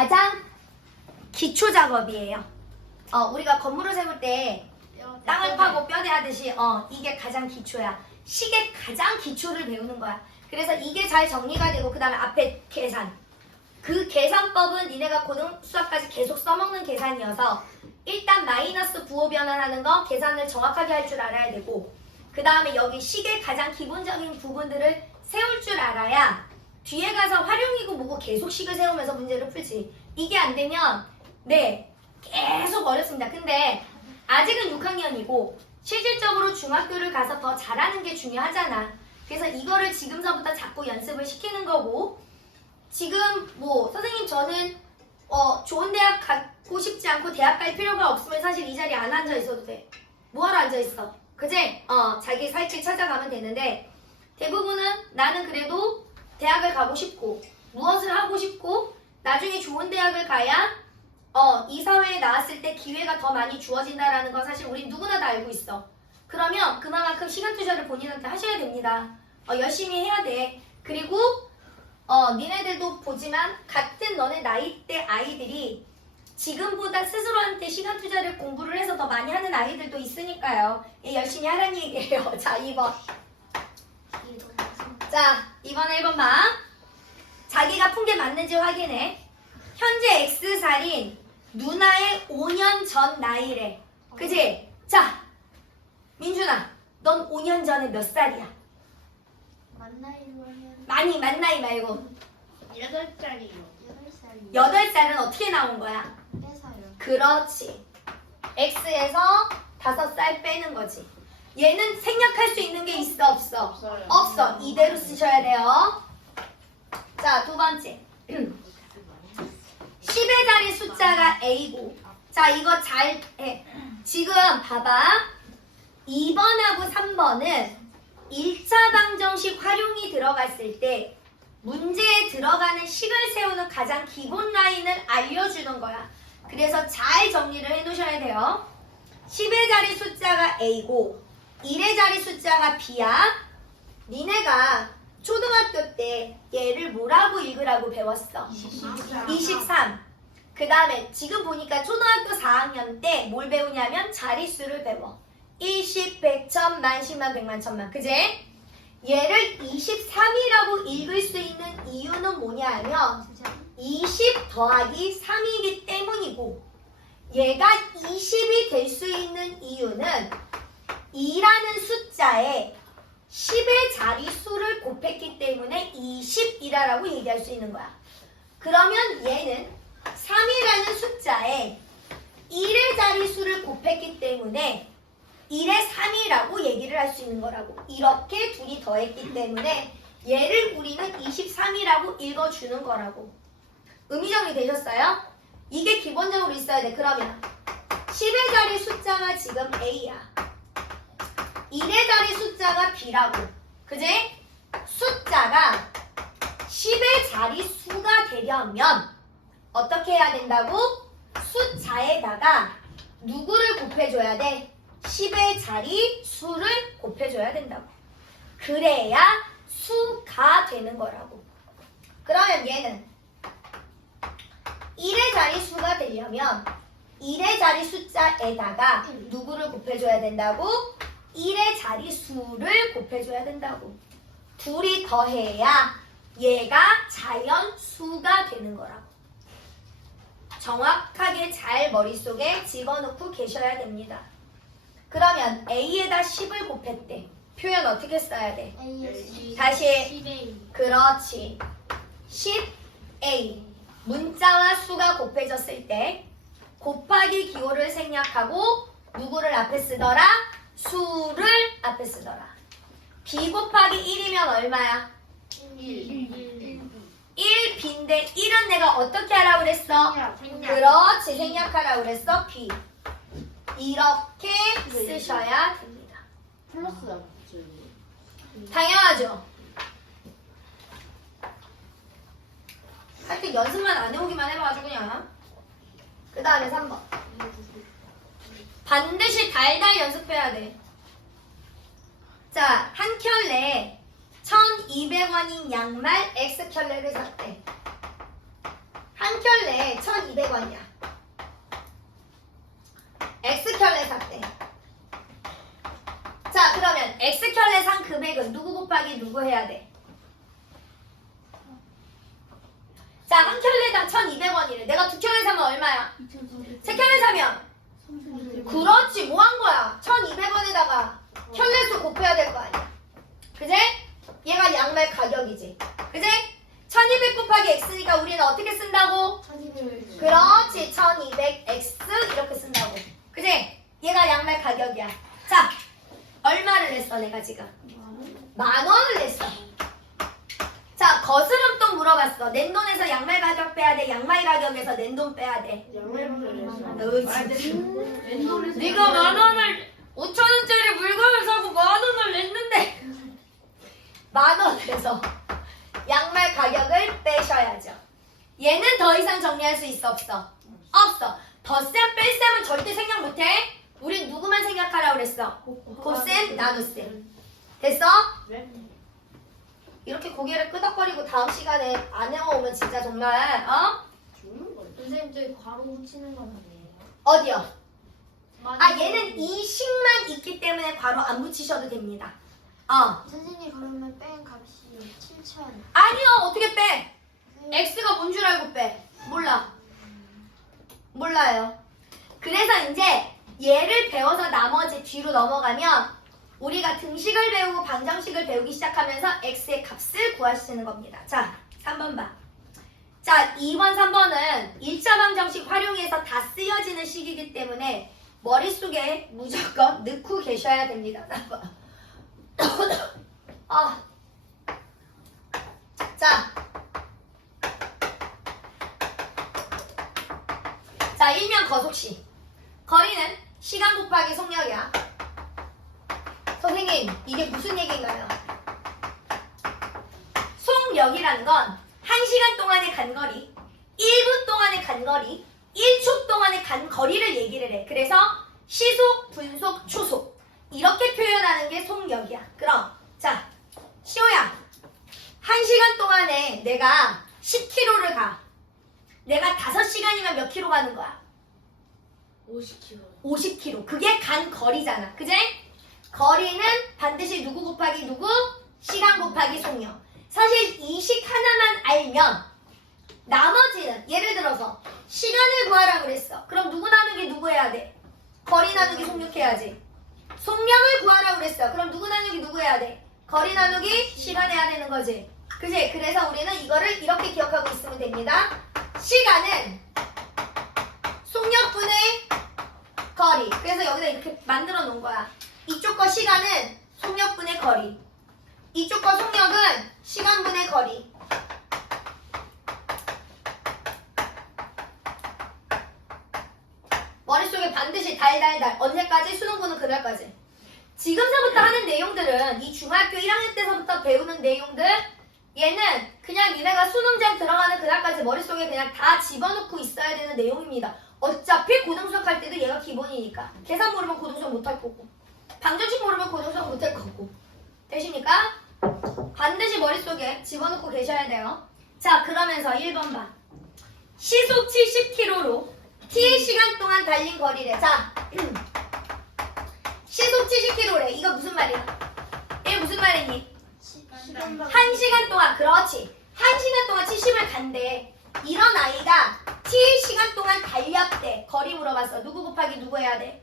가장 기초 작업이에요. 우리가 건물을 세울 때 땅을 파고 뼈대 하듯이 이게 가장 기초야. 식의 가장 기초를 배우는 거야. 그래서 이게 잘 정리가 되고 그 다음에 앞에 계산. 그 계산법은 니네가 고등 수학까지 계속 써먹는 계산이어서 일단 마이너스 부호 변환하는 거 계산을 정확하게 할 줄 알아야 되고 그 다음에 여기 식의 가장 기본적인 부분들을 세울 줄 알아야 뒤에 가서 활용이고 뭐고 계속 식을 세우면서 문제를 풀지. 이게 안 되면 계속 어렵습니다. 근데 아직은 6학년이고 실질적으로 중학교를 가서 더 잘하는 게 중요하잖아. 그래서 이거를 지금서부터 자꾸 연습을 시키는 거고 지금 선생님 저는 좋은 대학 가고 싶지 않고 대학 갈 필요가 없으면 사실 이 자리에 안 앉아 있어도 돼. 뭐하러 앉아 있어? 그지? 자기 살 길 찾아가면 되는데 대부분은 나는 그래도 대학을 가고 싶고 무엇을 하고 싶고 나중에 좋은 대학을 가야 이 사회에 나왔을 때 기회가 더 많이 주어진다라는 건 사실 우리 누구나 다 알고 있어. 그러면 그만큼 시간 투자를 본인한테 하셔야 됩니다. 열심히 해야 돼. 그리고 니네들도 보지만 같은 너네 나이대 아이들이 지금보다 스스로한테 시간 투자를 공부를 해서 더 많이 하는 아이들도 있으니까요. 열심히 하라는 얘기예요. 자, 2번. 자, 이번에 1번 봐. 자기가 푼 게 맞는지 확인해. 현재 X살인 누나의 5년 전 나이래. 그지? 자, 민준아, 넌 5년 전에 몇 살이야? 만나이로 하면 만 나이 말고 8살이요. 8살이요. 8살은 어떻게 나온 거야? 빼서요. 그렇지. X에서 5살 빼는 거지. 얘는 생략할 수 있는 게 있어 없어? 없어요. 없어. 이대로 쓰셔야 돼요. 자, 두 번째. 10의 자리 숫자가 A고 자, 이거 잘 해. 지금 봐봐. 2번하고 3번은 1차 방정식 활용이 들어갔을 때 문제에 들어가는 식을 세우는 가장 기본 라인을 알려주는 거야. 그래서 잘 정리를 해놓으셔야 돼요. 10의 자리 숫자가 A고 1의 자리 숫자가 B야. 니네가 초등학교 때 얘를 뭐라고 읽으라고 배웠어? 23. 그 다음에 지금 보니까 초등학교 4학년 때 뭘 배우냐면 자릿수를 배워. 1, 10, 100, 1000만, 10만, 100만, 1000만. 그제? 얘를 23이라고 읽을 수 있는 이유는 뭐냐 하면 20 더하기 3이기 때문이고 얘가 20이 될 수 있는 이유는 2라는 숫자에 10의 자릿수를 곱했기 때문에 20이라고 얘기할 수 있는 거야. 그러면 얘는 3이라는 숫자에 1의 자릿수를 곱했기 때문에 1의 3이라고 얘기를 할 수 있는 거라고. 이렇게 둘이 더했기 때문에 얘를 우리는 23이라고 읽어주는 거라고. 의미 정리 되셨어요? 이게 기본적으로 있어야 돼. 그러면 10의 자리 숫자가 지금 A야. 1의 자리 숫자가 B라고. 그지? 숫자가 10의 자리 수가 되려면 어떻게 해야 된다고? 숫자에다가 누구를 곱해줘야 돼? 10의 자리 수를 곱해줘야 된다고. 그래야 수가 되는 거라고. 그러면 얘는 1의 자리 수가 되려면 1의 자리 숫자에다가 누구를 곱해줘야 된다고? 1의 자리 수를 곱해줘야 된다고. 둘이 더해야 얘가 자연수가 되는 거라고. 정확하게 잘 머릿속에 집어넣고 계셔야 됩니다. 그러면 A에다 10을 곱했대. 표현 어떻게 써야 돼? 다시 10A. 그렇지. 10A. 문자와 수가 곱해졌을 때 곱하기 기호를 생략하고 누구를 앞에 쓰더라? 수를 앞에 쓰더라. B 곱하기 1이면 얼마야? 1B인데 1은 내가 어떻게 하라고 그랬어? 그렇지. 생략하라고 그랬어. B. 이렇게 쓰셔야 됩니다. 플러스가 당연하죠. 하여튼 연습만 안 해오기만 해봐가지고 그냥. 그 다음에 3번. 반드시 달달 연습해야 돼. 자, 한 켤레 1200원인 양말 X켤레를 샀대. 한 한 켤레에 1,200원이야. X켤레 샀대. 자, 그러면 X켤레 산 금액은 누구 곱하기 누구 해야 돼? 자, 한 켤레당 1,200원이래. 내가 두 켤레 사면 얼마야? 세 켤레 사면? 그렇지, 뭐 한 거야? 1,200원에다가 켤레수 곱해야 될 거 아니야. 그제? 얘가 양말 가격이지. 그제? 1,200 곱하기 X니까 우리는 어떻게 쓴다고? 그렇지, 1,200X 이렇게 쓴다고. 그제? 얘가 양말 가격이야. 자, 얼마를 냈어 내가 지금? 10,000원을 냈어. 자, 거스름돈 물어봤어. 낸돈에서 양말 가격 빼야 돼? 양말 가격에서 낸돈 빼야 돼? 네가 10,000원을 5,000원짜리 물건을 사고 10,000원을 냈는데 10,000원에서 양말 가격을 빼셔야죠. 얘는 더 이상 정리할 수 있어 없어? 없어. 덧셈 뺄셈은 절대 생각 못해. 우린 누구만 생각하라고 그랬어? 곱셈 나눗셈. 됐어? 이렇게 고개를 끄덕거리고 다음 시간에 안 해오면 진짜 정말 선생님 저희 괄호 붙이는 건 아니에요? 어디요? 아, 얘는 이 식만 있기 때문에 바로 안 붙이셔도 됩니다. 선생님 그러면 뺀 값이 7,000. 아니요, 어떻게 빼? X가 뭔 줄 알고 빼? 몰라요. 그래서 이제 얘를 배워서 나머지 뒤로 넘어가면 우리가 등식을 배우고 방정식을 배우기 시작하면서 X의 값을 구하시는 겁니다. 자, 3번 봐. 자, 2번, 3번은 1차 방정식 활용해서 다 쓰여지는 식이기 때문에 머릿속에 무조건 넣고 계셔야 됩니다. 자, 일명 거속식. 거리는 시간 곱하기 속력이야. 선생님, 이게 무슨 얘기인가요? 속력이라는 건 1시간 동안의 간거리, 1분 동안의 간거리, 1초 동안의 간거리를 얘기를 해. 그래서 시속, 분속, 초속 이렇게 표현하는 게 속력이야. 그럼 자, 시호야, 1시간 동안에 내가 10km를 가. 내가 5시간이면 몇 킬로 가는 거야? 50kg. 50km. 그게 간 거리잖아. 그제? 거리는 반드시 누구 곱하기 누구? 시간 곱하기 속력. 사실 이 식 하나만 알면 나머지는 예를 들어서 시간을 구하라 그랬어. 그럼 누구 나누기 누구 해야 돼? 거리 나누기 속력 해야지. 속력을 구하라 그랬어. 그럼 누구 나누기 누구 해야 돼? 거리 나누기 시간 해야 되는 거지. 그지? 그래서 우리는 이거를 이렇게 기억하고 있으면 됩니다. 시간은 속력분의 거리. 그래서 여기다 이렇게 만들어 놓은 거야. 이쪽 거 시간은 속력분의 거리. 이쪽 거 속력은 시간분의 거리. 머릿속에 반드시 달달달. 언제까지? 수능 보는 그날까지. 지금서부터 하는 내용들은 이 중학교 1학년 때서부터 배우는 내용들, 얘는 그냥 니네가 수능장 들어가는 그날까지 머릿속에 그냥 다 집어넣고 있어야 되는 내용입니다. 어차피 고등수학 할 때도 얘가 기본이니까. 계산 모르면 고등수학 못할 거고, 방정식 모르면 고등수학 못할 거고. 되십니까? 반드시 머릿속에 집어넣고 계셔야 돼요. 자, 그러면서 1번 봐. 시속 70km로 T시간 동안 달린 거리래. 자, 시속 70km래. 이거 무슨 말이야? 얘 무슨 말이니? 1시간 동안. 그렇지. 1시간 동안 70을 간대. 이런 아이가 T시간 동안 달렸대. 거리 물어봤어. 누구 곱하기 누구 해야 돼?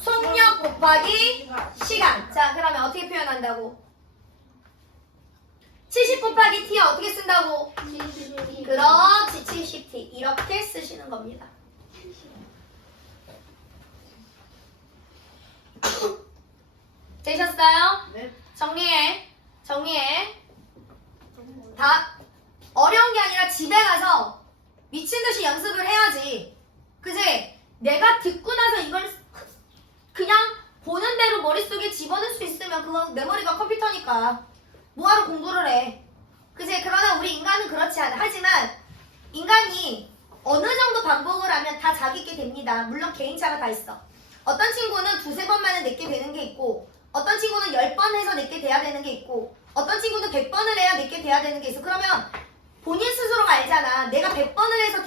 속력 곱하기 시간. 자, 그러면 어떻게 표현한다고? 70 곱하기 T 어떻게 쓴다고? 그렇지, 70T. 이렇게 쓰시는 겁니다. 되셨어요? 네. 정리해. 다 어려운 게 아니라 집에 가서 미친 듯이 연습을 해야지. 그지? 내가 듣고 나서 이걸 그냥 보는 대로 머릿속에 집어넣을 수 있으면 그건 내 머리가 컴퓨터니까 뭐하러 공부를 해. 그지? 그러나 우리 인간은 그렇지 않아. 하지만 인간이 어느 정도 반복을 하면 다 자기게 됩니다. 물론 개인차가 다 있어. 어떤 친구는 2-3번 만에 내게 되는 게 있고, 어떤 친구는 10번 해서 내게 돼야 되는 게 있고, 어떤 친구는 100번을 해야 내게 돼야 되는 게 있어. 그러면 본인 스스로가 알잖아. 내가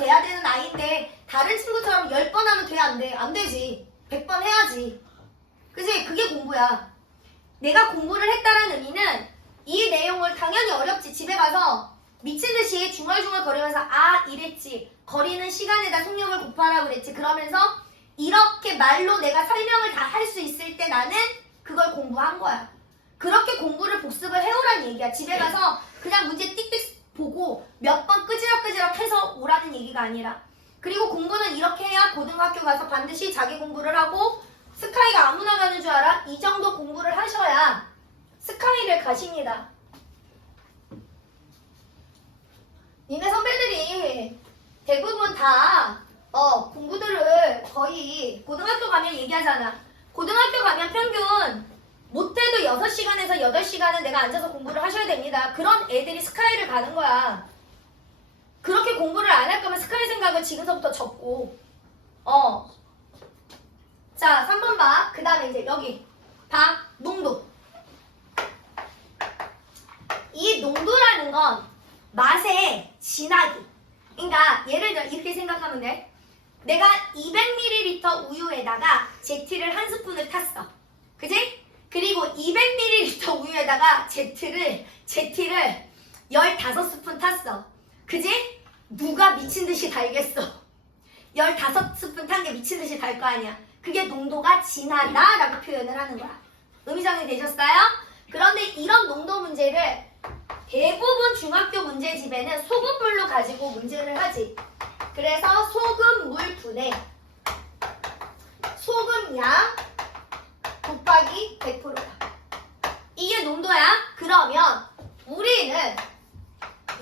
돼야 되는 아이인데 다른 친구처럼 10번 하면 돼, 안 돼? 안 되지. 100번 해야지. 그치? 그게 공부야. 내가 공부를 했다는 의미는 이 내용을 당연히 어렵지. 집에 가서 미친 듯이 중얼중얼 거리면서 아 이랬지. 거리는 시간에다 속력을 곱하라 그랬지. 그러면서 이렇게 말로 내가 설명을 다 할 수 있을 때 나는 그걸 공부한 거야. 그렇게 공부를 복습을 해오란 얘기야. 집에 가서 그냥 문제 띡띡 보고 몇 번 끄지락끄지락 해서 오라는 얘기가 아니라. 그리고 공부는 이렇게 해야 고등학교 가서 반드시 자기 공부를 하고 스카이가 아무나 가는 줄 알아? 이 정도 공부를 하셔야 스카이를 가십니다. 니네 선배들이 대부분 다 공부들을 거의 고등학교 가면 얘기하잖아. 고등학교 가면 평균 못해도 6시간에서 8시간은 내가 앉아서 공부를 하셔야 됩니다. 그런 애들이 스카이를 가는 거야. 그렇게 공부를 안 할 거면 스카이 생각을 지금서부터 접고 자 3번 봐. 그 다음에 이제 여기 봐. 농도. 이 농도라는 건 맛의 진하기. 그러니까 예를 들어 이렇게 생각하면 돼. 내가 200ml 우유에다가 제티를 한 스푼을 탔어. 그지? 그리고 200ml 우유에다가 제티를 15스푼 탔어. 그지? 누가 미친듯이 달겠어. 15스푼 탄 게 미친듯이 달 거 아니야. 그게 농도가 진하다라고 표현을 하는 거야. 의미정리 되셨어요? 그런데 이런 농도 문제를 대부분 중학교 문제집에는 소금물로 가지고 문제를 하지. 그래서 소금물 분해 소금양 곱하기 100%야. 이게 농도야. 그러면 우리는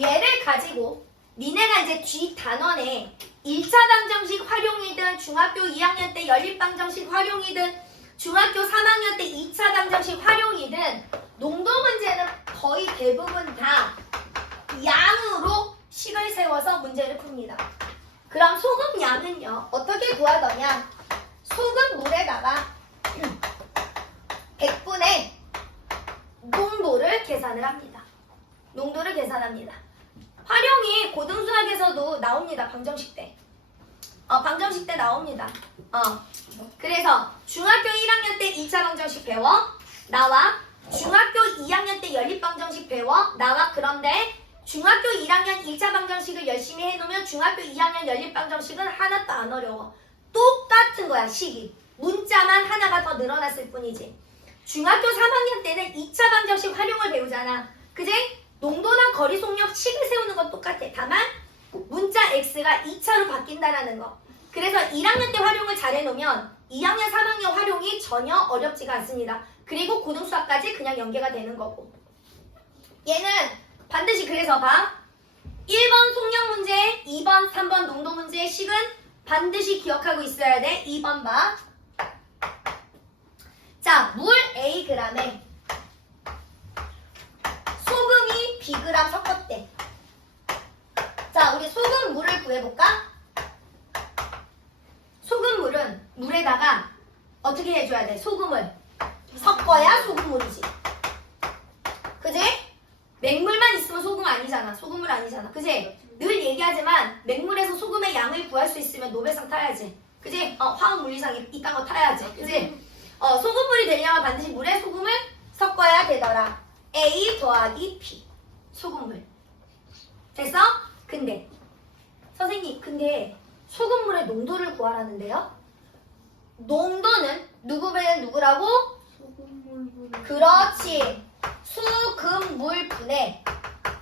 얘를 가지고 니네가 이제 뒷단원에 1차 방정식 활용이든 중학교 2학년 때 연립방정식 활용이든 중학교 3학년 때 2차 방정식 활용이든 농도 문제는 거의 대부분 다 양으로 식을 세워서 문제를 풉니다. 그럼 소금 양은요 어떻게 구하더냐. 소금물에다가 100분의 농도를 계산을 합니다. 농도를 계산합니다. 활용이 고등수학에서도 나옵니다. 방정식 때. 방정식 때 나옵니다. 그래서 중학교 1학년 때 2차 방정식 배워. 나와. 중학교 2학년 때 연립방정식 배워. 나와. 그런데 중학교 1학년 1차 방정식을 열심히 해놓으면 중학교 2학년 연립방정식은 하나도 안 어려워. 똑같은 거야. 식이. 문자만 하나가 더 늘어났을 뿐이지. 중학교 3학년 때는 2차 방정식 활용을 배우잖아. 그지? 농도나 거리 속력 식을 세우는 건 똑같아. 다만 문자 x가 2차로 바뀐다라는 거. 그래서 1학년 때 활용을 잘 해놓으면 2학년, 3학년 활용이 전혀 어렵지가 않습니다. 그리고 고등수학까지 그냥 연계가 되는 거고. 얘는 반드시 그래서 봐. 1번 속력 문제, 2번, 3번 농도 문제의 식은 반드시 기억하고 있어야 돼. 2번 봐. 자, 물 Ag에 소금이 Bg 섞었대. 자, 우리 소금물을 구해볼까? 소금물은 물에다가 어떻게 해줘야 돼? 소금을 섞어야 소금물이지. 그지? 맹물만 있으면 소금 아니잖아. 소금물 아니잖아. 그지? 늘 얘기하지만 맹물에서 소금의 양을 구할 수 있으면 노벨상 타야지. 그지? 화학물리상 이딴 거 타야지. 그지? 소금물이 되려면 반드시 물에 소금을 섞어야 되더라. A 더하기 P. 소금물. 됐어? 근데 선생님 근데 소금물의 농도를 구하라는데요? 농도는 누구 배는 누구라고? 소금물. 그렇지. 수금물 분의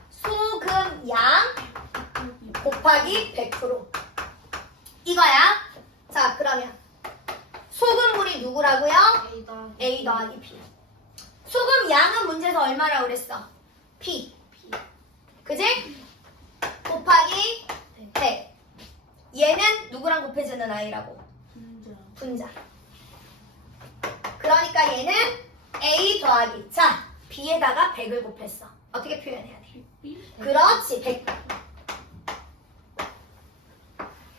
소금양 곱하기 100% 이거야. 자 그러면 소금물이 누구라고요? A 더하기 P. 소금양은 문제에서 얼마라고 그랬어? P. 그지? 곱하기 100. 얘는 누구랑 곱해주는 아이라고? 분자. 그러니까 얘는 A 더하기 자 B에다가 100을 곱했어. 어떻게 표현해야 돼? 그렇지. 100.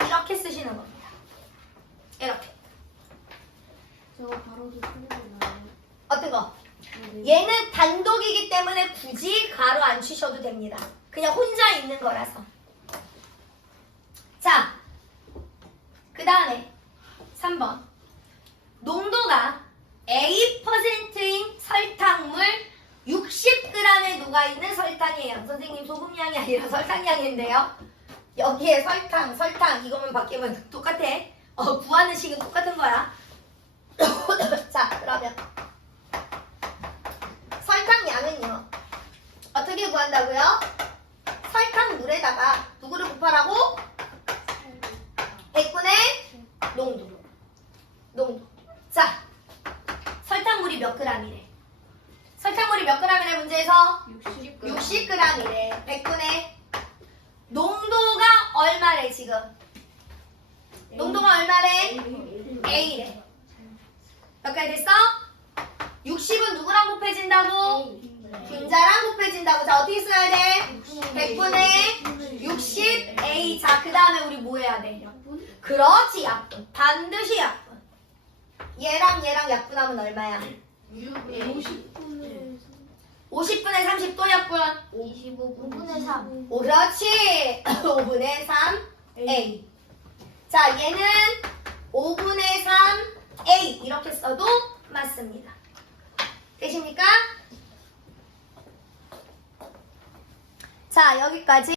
이렇게 쓰시는 겁니다. 이렇게. 저거 바로도 틀리고 나요. 어떤 거? 얘는 단독이기 때문에 굳이 가로 안 치셔도 됩니다. 그냥 혼자 있는 거라서. 자, 3번. 농도가 A%인 설탕물 60g에 녹아있는 설탕이에요. 선생님 소금량이 아니라 설탕량인데요. 여기에 설탕 이것만 바뀌면 똑같아. 구하는 식은 똑같은 거야. 자, 그러면 설탕량은요. 어떻게 구한다고요? 설탕물에다가 누구를 곱하라고? 100분의 농도. 자, 설탕물이 몇 g이래? 설탕물이 몇 g이래 문제에서? 60g이래. 100분의 농도가 얼마래 지금? 농도가 얼마래? A래. 몇 가지 됐어? 60은 누구랑 곱해진다고? 분자랑 곱해진다고. 자, 어떻게 써야 돼? 100분의 60 A. 자, 그 다음에 우리 뭐 해야 돼? 그렇지, 약분. 반드시 약분. 얘랑 약분하면 얼마야? 50분의 30 또 약분. 25분의 3. 그렇지. 5분의 3 A. 자, 얘는 5분의 3 A. 이렇게 써도 맞습니다. 되십니까? 자, 여기까지.